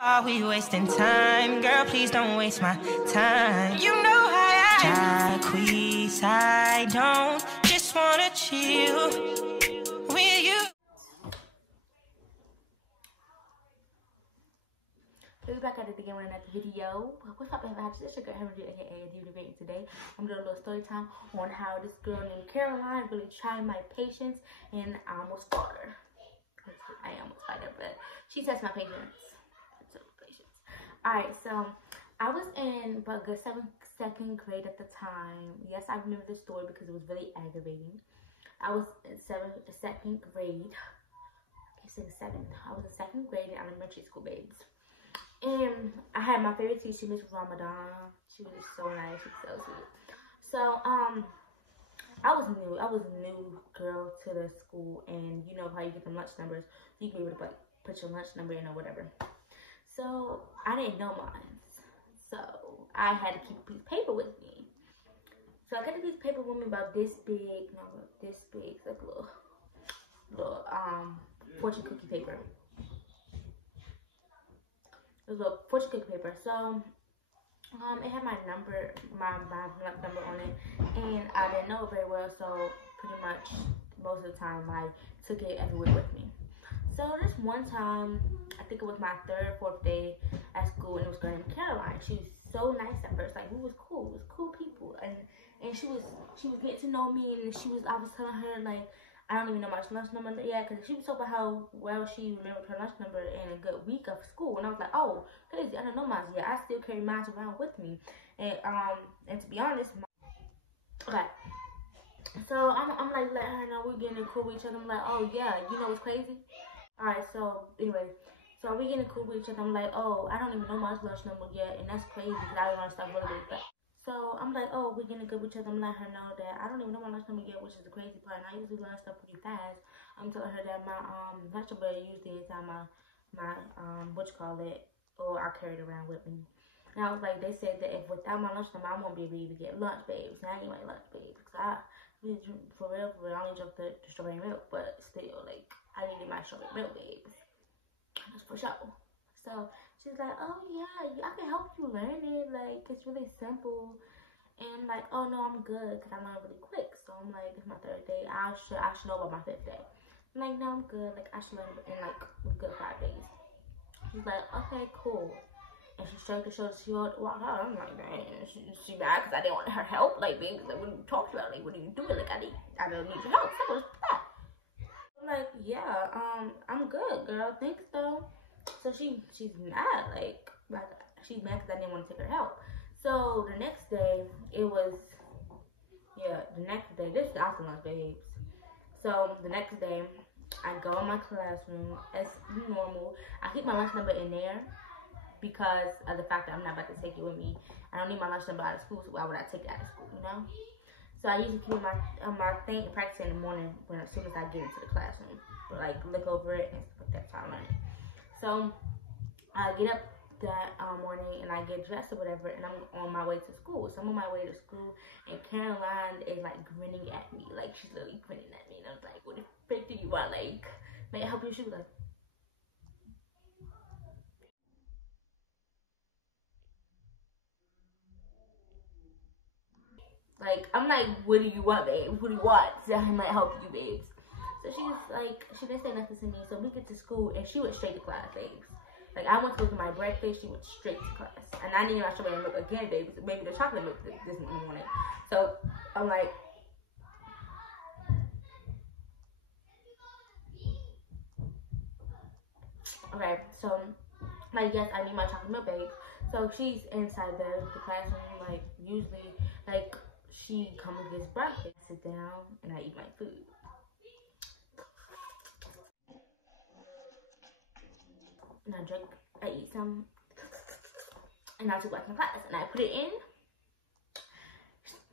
Are we wasting time? Girl, please don't waste my time. You know how I Jacquees, I don't just wanna chill with you. We're back at it again with another video. What's up, everybody? This is your girl Henry, aka Beauty. Today I'm doing a little story time on how this girl named Caroline really tried my patience, and I almost fought her. I almost fight her, but she tests my patience. Alright, so I was in about good second grade at the time. Yes, I remember this story because it was really aggravating. I was in second grade. I keep saying seventh. I was in second grade in elementary school, babes. And I had my favorite teacher, Miss Ramadan. She was so nice. She was so sweet. So, I was a new girl to the school, and you know how you get the lunch numbers. You can be able to put your lunch number in or whatever. So I didn't know mine. So I had to keep a piece of paper with me. So I got a piece of paper with me about this big, it's like a little fortune cookie paper. It was a little fortune cookie paper. So it had my number, my number on it, and I didn't know it very well. So pretty much most of the time I took it everywhere with me. So this one time, I think it was my third, fourth day at school, and it was a girl named Caroline. She was so nice at first, like we was cool people, and she was getting to know me, and I was telling her like I don't even know my lunch number yet, because she was talking about how well she remembered her lunch number in a good week of school, and I was like, oh, crazy, I don't know mine yet. I still carry mine around with me, and to be honest, okay. So I'm like letting her know we're getting cool with each other. I'm like, oh yeah, you know what's crazy? Alright, so anyway, so we getting cool with each other. I'm like, oh, I don't even know my lunch number yet, and that's crazy because I learned stuff really fast. So I'm like, oh, we're getting good with each other. I'm letting her know that I don't even know my lunch number yet, which is the crazy part. And I usually learn stuff pretty fast. I'm telling her that my lunch number usually is on my or I carry it around with me. And I was like, they said that if without my lunch number, I won't be able to even get lunch, babes. And I ain't like lunch, babes, because I really drink for real. I only drink the strawberry milk, but still, like, I needed my strawberry milk, babes. That's for sure. So she's like, oh yeah, I can help you learn it. Like, it's really simple. And I'm like, oh no, I'm good because I learned really quick. So I'm like, it's my third day. I should know about my fifth day. I'm like, no, I'm good. Like, I should learn in like a good 5 days. She's like, okay, cool. And she shrugged her shoulders. She walked out. I'm like, man, she mad because I didn't want her help. Like, baby, like, what are you talking about? Like, what are you doing? Like, I don't need your help. So what's that? I'm like, yeah, I'm good, girl. Thanks, though. So she's mad, like she's mad because I didn't want to take her help. So the next day, this is after lunch, babes. So the next day, I go in my classroom as normal. I keep my lunch number in there because of the fact that I'm not about to take it with me. I don't need my lunch number out of school, so why would I take it out of school, you know? So I usually keep my thing practice in the morning as soon as I get into the classroom. But like look over it and stuff like that, so I learn it. So I get up that morning and I get dressed or whatever, and I'm on my way to school. So I'm on my way to school, and Caroline is like grinning at me, like she's literally grinning at me, and I was like, what the frick do you want? Like, may I help you? She was like, I'm like, what do you want, babe? What do you want? So I might help you, babes. So she's like, she didn't say nothing to me. So we get to school, and she went straight to class, babes. Like, I went to go to my breakfast, she went straight to class. And I didn't even strawberry milk again, babes. Maybe the chocolate milk this morning. So I'm like, okay, so like, yes, I need my chocolate milk, babe. So she's inside the classroom, like, usually, like, she comes and gets breakfast. I sit down and I eat my food. And I eat some, and I took back in class, and I put it in.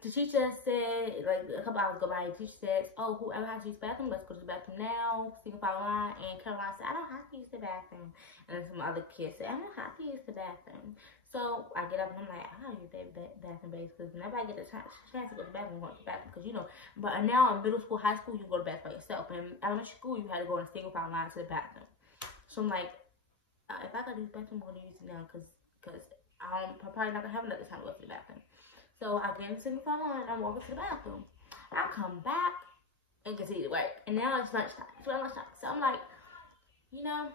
The teacher said, like a couple hours go by, the teacher says, oh, whoever has to use the bathroom, let's go to the bathroom now. Single file line. And Caroline said, I don't have to use the bathroom. And then some other kids said, I don't have to use the bathroom. So I get up and I'm like, I gotta use that bathroom, base, because whenever I get the chance to go to the bathroom, I'm going to the bathroom. Because, you know, but now in middle school, high school, you go to the bathroom by yourself. And in elementary school, you had to go in a single file line to the bathroom. So I'm like, if I gotta use the bathroom, I'm gonna use it now, cause I'm probably not gonna have another time to go to the bathroom. So I get into the phone and I'm walking to the bathroom. I come back and continue to work, and now it's lunchtime. So I'm like, you know,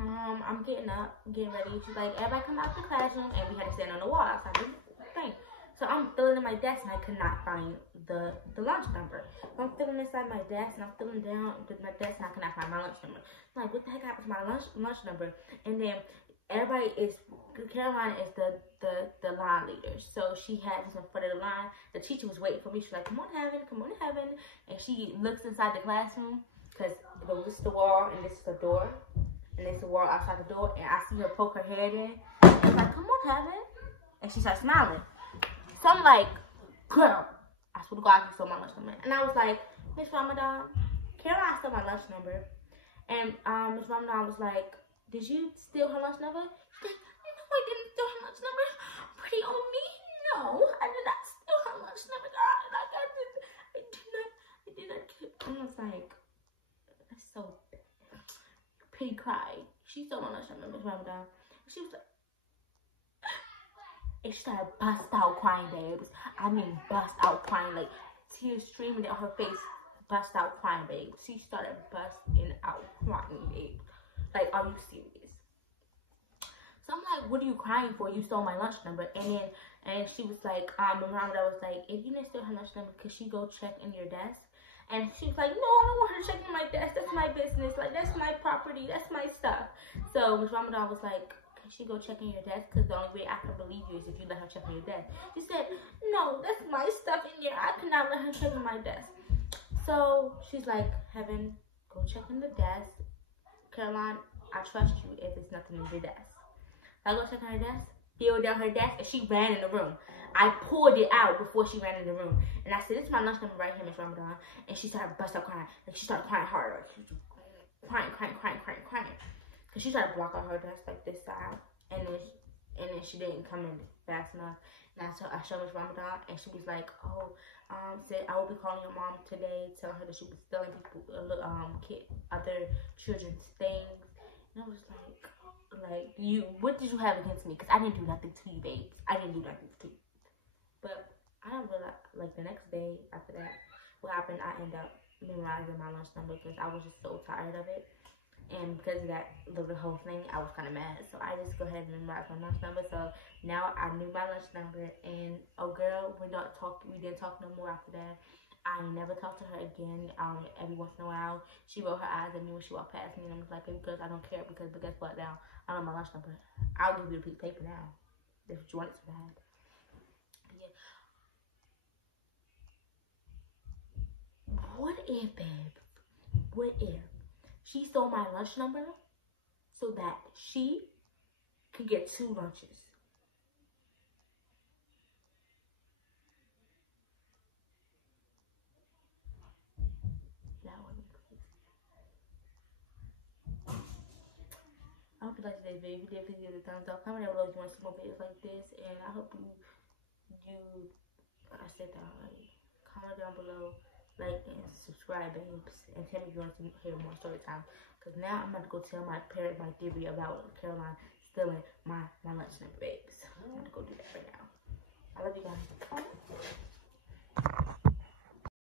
I'm getting up, getting ready. She's like, everybody come out the classroom, and we had to stand on the wall outside the thing. So I'm feeling in my desk, and I could not find the lunch number. So I'm feeling inside my desk, and I'm feeling down with my desk, and I cannot find my lunch number. I'm like, what the heck happened to my lunch number? And then Caroline is the line leader. So she had us in front of the line. The teacher was waiting for me. She's like, come on, Heaven. And she looks inside the classroom, because this is the wall, and this is the door. And there's the wall outside the door, and I see her poke her head in. I was like, come on, Heaven. And she starts smiling. So I'm like, girl, I swear to God, you stole my lunch number. And I was like, Miss Ramadan, Caroline stole my lunch number. And Miss Ramadan was like, did you steal her lunch number? She's like, no, I didn't steal her lunch number. Pretty on me? No, I did not steal her lunch number. I did not. I was like, that's so bad. Pretty cried. She stole my lunch number, Miss Ramadan. She was like, and she started bust out crying, babes. I mean, bust out crying, like tears streaming down her face. Bust out crying, babe. She started busting out crying, babe. Like, are you serious? So I'm like, what are you crying for? You stole my lunch number. And she was like, Miranda was like, if you didn't steal her lunch number, could she go check in your desk? And she was like, no, I don't want her to check in my desk. That's my business. Like, that's my property. That's my stuff. So Miss Ramadan was like, can she go check in your desk? Because the only way I can believe you is if you let her check in your desk. She said, no, that's my stuff in here. I cannot let her check in my desk. So she's like, Heaven, go check in the desk. Caroline, I trust you if it's nothing in the desk. So I go check on her desk, feel down her desk, and she ran in the room. I pulled it out before she ran in the room. And I said, this is my lunch number right here, Miss Ramadan. And she started busting out crying. Like, she started crying hard. Like, she was crying. Because she started blocking her desk like this side. And then she didn't come in fast enough. And I showed Miss Ramadan, and she was like, oh, said, I will be calling your mom today, telling her that she was stealing people, other children's things. And I was like, what did you have against me? Because I didn't do nothing to you, babes. I didn't do nothing to you. But I don't realize, like, the next day after that, what happened, I ended up memorizing my lunch number because I was just so tired of it. And because of that little whole thing, I was kind of mad. So I just go ahead and memorize my lunch number. So now I knew my lunch number. And oh girl, we didn't talk no more after that. I never talked to her again. Every once in a while, she rolled her eyes at me when she walked past me, and I was like, baby, because I don't care. But guess what? Now I know my lunch number. I'll give you a piece of paper now. That's what you wanted so bad. Yeah. What if, babe? What if she stole my lunch number so that she could get 2 lunches? That would be crazy. I hope you liked today's video. If you did, please give it a thumbs up. Comment down below if you want to see more videos like this. And I hope I said that already. Comment down below, like, and subscribe, babes. And tell me if you want to hear more story time. Because now I'm about to go tell my parents my theory about Caroline stealing my lunch number, babes. I'm going to go do that right now. I love you guys.